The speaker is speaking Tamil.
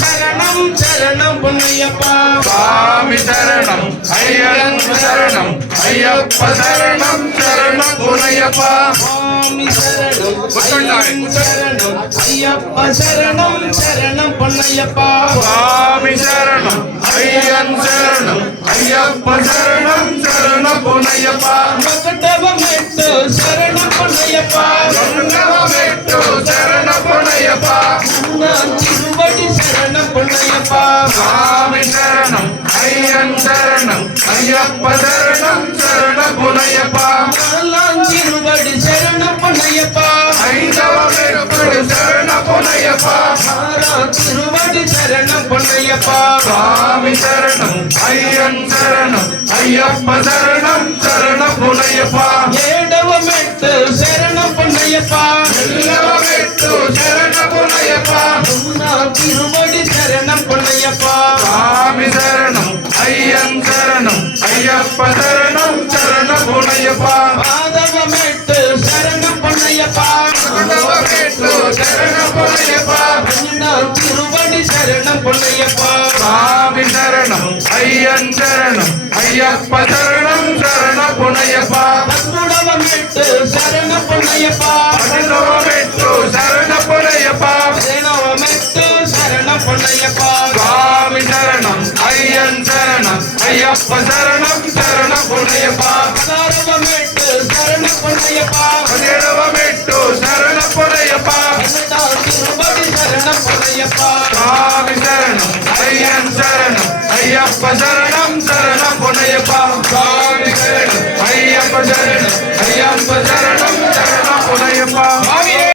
சரணம் சரணம் பொன்னையப்பா சுவாமி சரணம் ஐயன் சரணம் ஐயப்ப சரணம் சரணம் பொன்னையப்பா சுவாமி சரணம் சரணம் ஐயப்ப சரணம் சரணம் பொன்னையப்பா சுவாமி சரணம் ஐயன் சரணம் ஐயப்ப சரணம் சரணம் பொன்னையப்பா மகடவமெட்டு சரணம் பொன்னையப்பா மகடவமெட்டு சரணம் பொன்னையப்பா நான் திருவடி சரணம் பொன்னையப்பா சுவாமி சரணம் ஐயன் சரணம் ஐயப்ப சரணம் சரணம் பொன்னையப்பா நான் திருவடி சரணம் பொன்னையப்பா ஐந்தவமெட்டு சரணம் பொன்னையப்பா திருவடி சரணம் பொன்னையப்பா சுவாமி சரணம் ஐயன் சரணம் ஐயப்ப சரணம் சரணம் பொன்னையப்பா ஏடவமெட்டு சரணம் பொன்னையப்பா எல்லவமெட்டு சரணம் பொன்னையப்பா நான் திருவடி சரணம் பொன்னையப்பா சுவாமி சரணம் ஐயன் சரணம் ஐயப்ப சரணம் சரணம் பொன்னையப்பா மாதவமெட்டு சரணம் பொன்னையப்பா எல்லவமெட்டு சரணம் பொன்னையப்பா நான் திருவடி சரணம் பொன்னையப்பா சுவாமி சரணம் ஐயன் சரணம் ஐயப்ப சரணம் சரணம் பொன்னையப்பா பங்குடவமெட்டு சரணம் பொன்னையப்பா எல்லவமெட்டு சரணம் பொன்னையப்பா சேனவமெட்டு சரணம் பொன்னையப்பா சுவாமி சரணம் ஐயன் சரணம் ஐயப்ப சரணம் சரணம் பொன்னையப்பா பதாரவமெட்டு சரணம் பொன்னையப்பா எல்லவமெட்டு சரணம் பொன்னையப்பா நான் திருவடி சரணம் பொன்னையப்பா சுவாமி சரணம் ஐயன் சரணம் ஐயப்ப சரணம்